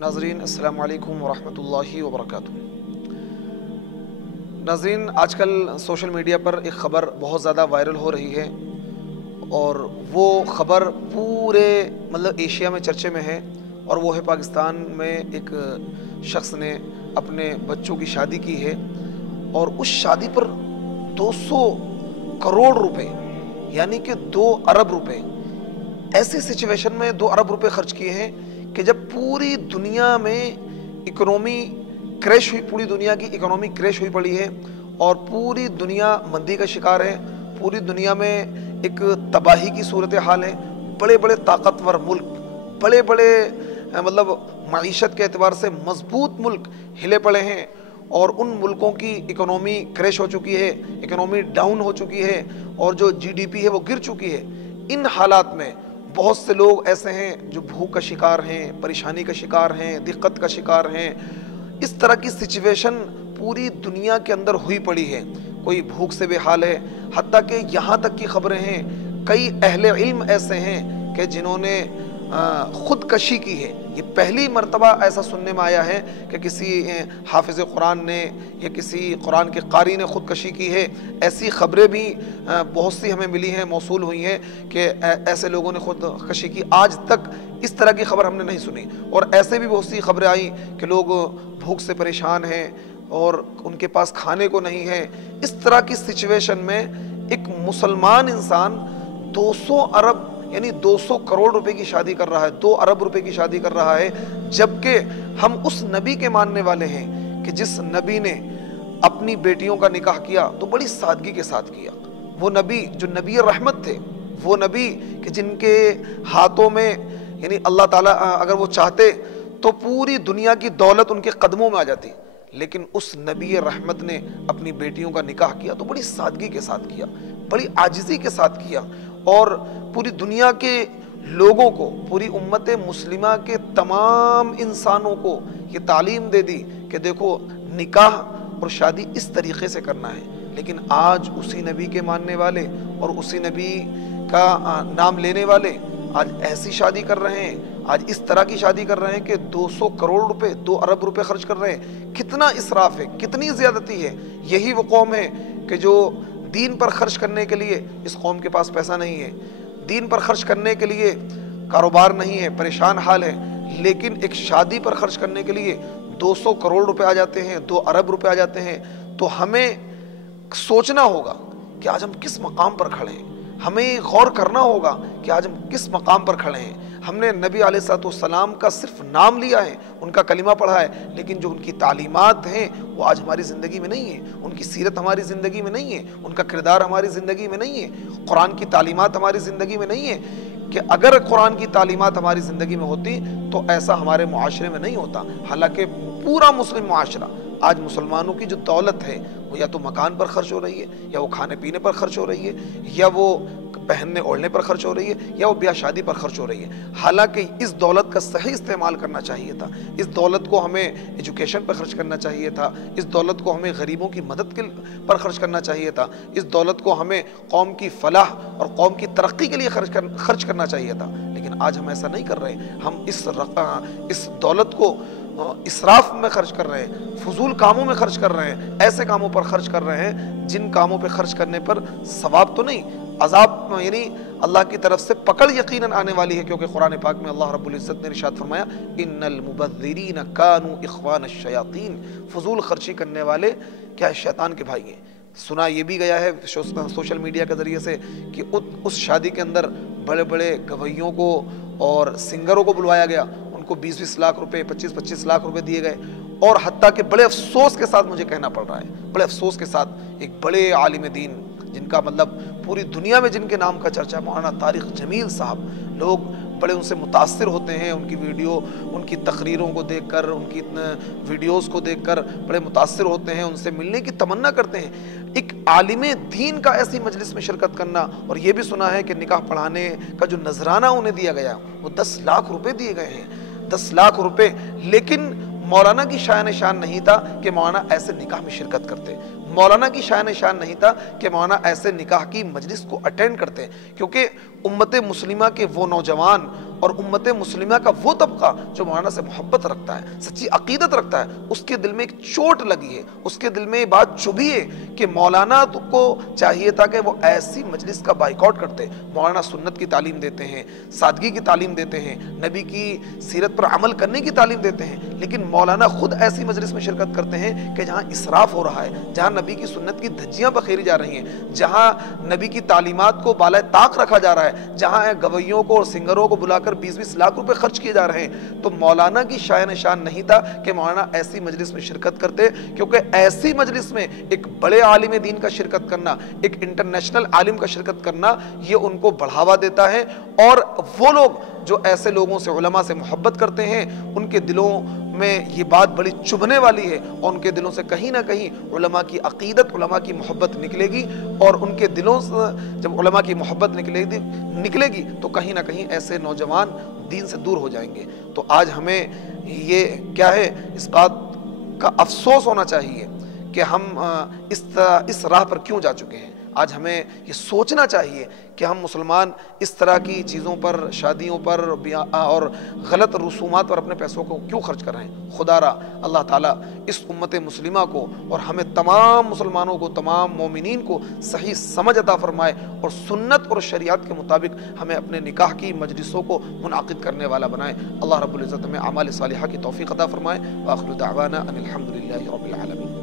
ناظرین السلام علیکم ورحمۃ اللہ وبرکاتہ۔ ناظرین، آج کل سوشل میڈیا پر ایک خبر بہت زیادہ وائرل ہو رہی ہے اور وہ خبر پورے ایشیا میں چرچے میں ہے، اور وہ ہے پاکستان میں ایک شخص نے اپنے بچوں کی شادی کی ہے اور اس شادی پر 200 کروڑ روپے یعنی کہ 2 ارب روپے، ایسی سچویشن میں 2 ارب روپے خرچ کیے ہیں کہ جب پوری دنیا میں اکنومی کریش ہوئی، پوری دنیا کی اکنومی کریش ہوئی پڑی ہے اور پوری دنیا مندی کا شکار ہے، پوری دنیا میں ایک تباہی کی صورتحال ہے۔ بڑے بڑے طاقتور ملک، بڑے بڑے معیشت کے اعتبار سے مضبوط ملک ہلے پڑے ہیں اور ان ملکوں کی اکنومی کریش ہو چکی ہے، اکنومی ڈاؤن ہو چکی ہے اور جو جی ڈی پی ہے وہ گر چکی ہے۔ ان حالات میں بہت سے لوگ ایسے ہیں جو بھوک کا شکار ہیں، پریشانی کا شکار ہیں، دقت کا شکار ہیں۔ اس طرح کی سچویشن پوری دنیا کے اندر ہوئی پڑی ہے، کوئی بھوک سے بے حال ہے، حتیٰ کہ یہاں تک کی خبریں ہیں کئی اہل علم ایسے ہیں کہ جنہوں نے خودکشی کی ہے۔ یہ پہلی مرتبہ ایسا سننے میں آیا ہے کہ کسی حافظ قرآن نے یا کسی قرآن کے قاری نے خودکشی کی ہے۔ ایسی خبریں بھی بہت سی ہمیں ملی ہیں، موصول ہوئی ہیں کہ ایسے لوگوں نے خودکشی کی۔ آج تک اس طرح کی خبر ہم نے نہیں سنی، اور ایسے بھی بہت سی خبریں آئیں کہ لوگ بھوک سے پریشان ہیں اور ان کے پاس کھانے کو نہیں ہے۔ اس طرح کی سچویشن میں ایک مسلمان انسان 200 ارب یعنی 200 کروڑ روپے کی شادی کر رہا ہے، 2 ارب روپے کی شادی کر رہا ہے، جبکہ ہم اس نبی کے ماننے والے ہیں کہ جس نبی نے اپنی بیٹیوں کا نکاح کیا تو بڑی سادگی کے ساتھ کیا۔ وہ نبی جو نبی رحمت تھے، وہ نبی کہ جن کے ہاتھوں میں یعنی اللہ تعالیٰ اگر وہ چاہتے تو پوری دنیا کی دولت ان کے قدموں میں آ جاتی، لیکن اس نبی رحمت نے اپنی بیٹیوں کا نکاح کیا تو بڑی سادگی کے ساتھ کیا، بڑی عاجزی کے ساتھ کیا، اور پوری دنیا کے لوگوں کو، پوری امت مسلمہ کے تمام انسانوں کو یہ تعلیم دے دی کہ دیکھو نکاح اور شادی اس طریقے سے کرنا ہے۔ لیکن آج اسی نبی کے ماننے والے اور اسی نبی کا نام لینے والے آج ایسی شادی کر رہے ہیں، آج اس طرح کی شادی کر رہے ہیں کہ 200 کروڑ روپے، 2 ارب روپے خرچ کر رہے ہیں۔ کتنا اسراف ہے، کتنی زیادتی ہے۔ یہی وہ قوم ہے کہ جو دین پر خرچ کرنے کے لیے، اس قوم کے پاس پیسہ نہیں ہے، دین پر خرچ کرنے کے لیے کاروبار نہیں ہے، پریشان حال ہے، لیکن ایک شادی پر خرچ کرنے کے لیے 200 کروڑ روپے آ جاتے ہیں، 2 ارب روپے آ جاتے ہیں۔ تو ہمیں سوچنا ہوگا کہ آج ہم کس مقام پر کھڑے ہیں، ہمیں غور کرنا ہوگا کہ آج ہم کس مقام پر کھڑے ہیں۔ ہم نے نبی علیہ الصلوۃ والسلام کا صرف نام لیا ہے، ان کا کلمہ پڑھا ہے، لیکن جو ان کی تعلیمات ہیں وہ آج ہماری زندگی میں نہیں ہے، ان کی سیرت ہماری زندگی میں نہیں ہے، ان کا کردار ہماری زندگی میں نہیں ہے، قرآن کی تعلیمات ہماری زندگی میں نہیں ہے۔ کہ اگر قرآن کی تعلیمات ہماری زندگی میں ہوتی تو ایسا ہمارے معاشرے میں نہیں ہوتا۔ حالانکہ پورا مسلم معاشرہ آج مسلمانوں کی جو دولت ہے وہ یا تو مکان پر خرچ ہو رہی ہے، یا وہ کھانے پینے پر خرچ ہو رہی ہے، یا وہ پہننے اوڑھنے پر خرچ ہو رہی ہے، یا وہ بیاہ شادی پر خرچ ہو رہی ہے۔ حالانکہ اس دولت کا صحیح استعمال کرنا چاہیے تھا، اس دولت کو ہمیں ایجوکیشن پر خرچ کرنا چاہیے تھا، اس دولت کو ہمیں غریبوں کی مدد پر خرچ کرنا چاہیے تھا، اس دولت کو ہمیں قوم کی فلاح اور قوم کی ترقی کے لیے خرچ کرنا چاہیے تھا۔ لیکن آج ہم ایسا نہیں کر رہے، ہم اس دولت کو اسراف میں خرچ کر رہے ہیں، فضول کاموں میں خرچ کر رہے ہیں، ایسے کاموں پر خرچ کر رہے ہیں جن کاموں پہ خرچ کرنے پر ثواب تو نہیں، عذاب یعنی اللہ کی طرف سے پکڑ یقیناً آنے والی ہے۔ کیونکہ قرآن پاک میں اللہ رب العزت نے ارشاد فرمایا ان المبذرین کانوا اخوان الشیاطین، فضول خرچی کرنے والے کیا شیطان کے بھائی ہیں۔ سنا یہ بھی گیا ہے سوشل میڈیا کے ذریعے سے کہ اس شادی کے اندر بڑے بڑے گویوں کو اور سنگروں کو بلوایا گیا، ان کو 20-20 لاکھ روپے، 25-25 لاکھ روپے دیے گئے، اور حتیٰ کہ بڑے افسوس کے ساتھ مجھے کہنا پڑ رہا ہے، بڑے افسوس کے ساتھ ایک بڑے عالم دین جن کا پوری دنیا میں جن کے نام کا چرچا، مولانا طارق جمیل صاحب، لوگ بڑے ان سے متاثر ہوتے ہیں، ان کی ویڈیو، ان کی تقریروں کو دیکھ کر، ان کی ویڈیوز کو دیکھ کر بڑے متاثر ہوتے ہیں، ان سے ملنے کی تمنا کرتے ہیں۔ ایک عالم دین کا ایسی مجلس میں شرکت کرنا، اور یہ بھی سنا ہے کہ نکاح پڑھانے کا جو نذرانہ انہیں دیا گیا وہ 10 لاکھ روپے دیے گئے ہیں، 10 لاکھ روپے، لیکن مولانا کی شان نہیں تھا کہ مولانا ایسے نکاح میں شرکت کرتے۔ مولانا کی شان شان نہیں تھا کہ مولانا ایسے نکاح کی مجلس کو اٹینڈ کرتے ہیں، کیونکہ امت مسلمہ کے وہ نوجوان اور امت مسلمہ کا وہ طبقہ جو مولانا سے محبت رکھتا ہے، سچی عقیدت رکھتا ہے، اس کے دل میں ایک چوٹ لگی ہے، اس کے دل میں یہ بات چبھی ہے کہ مولانا کو چاہیے تھا کہ وہ ایسی مجلس کا بائیکاٹ کرتے۔ مولانا سنت کی تعلیم دیتے ہیں، سادگی کی تعلیم دیتے ہیں، نبی کی سیرت پر عمل کرنے کی تعلیم دیتے ہیں، لیکن مولانا خود ایسی مجلس میں شرکت کرتے ہیں کہ جہاں اسراف ہو رہا ہے، جہاں نبی کی سنت کی دھجیاں بخیری جا رہی ہیں، جہاں نبی کی تعلیمات کو بالائے طاق رکھا جا رہا ہے، جہاں گویوں کو اور سنگروں کو بلا کر 20-20 لاکھ روپے خرچ کیے جا رہے ہیں، تو مولانا کی شان شان نہیں تھا کہ مولانا ایسی مجلس میں شرکت کرتے، کیونکہ ایسی مجلس میں ایک بڑے عالم دین کا شرکت کرنا، ایک انٹرنیشنل عالم کا شرکت کرنا، یہ ان کو بڑھاوا دیتا ہے، اور وہ لوگ جو ایسے لوگوں سے، علماء سے محبت کرتے ہیں، ان کے دلوں میں یہ بات بڑی چبھنے والی ہے، اور ان کے دلوں سے کہیں نہ کہیں علماء کی عقیدت، علماء کی محبت نکلے گی، اور ان کے دلوں سے جب علماء کی محبت نکلے گی تو کہیں نہ کہیں ایسے نوجوان دین سے دور ہو جائیں گے۔ تو آج ہمیں یہ کیا ہے، اس بات کا افسوس ہونا چاہیے کہ ہم اس راہ پر کیوں جا چکے ہیں۔ آج ہمیں یہ سوچنا چاہیے کہ ہم مسلمان اس طرح کی چیزوں پر، شادیوں پر اور غلط رسومات پر اپنے پیسوں کو کیوں خرچ کر رہے ہیں۔ خدا را اللہ تعالیٰ اس امت مسلمہ کو اور ہمیں تمام مسلمانوں کو، تمام مومنین کو صحیح سمجھ عطا فرمائے، اور سنت اور شریعت کے مطابق ہمیں اپنے نکاح کی مجلسوں کو منعقد کرنے والا بنائے۔ اللہ رب العزت ہمیں اعمال صالحہ کی توفیق عطا فرمائے۔ وآخر دعوانا ان الحمد للہ رب العالمین۔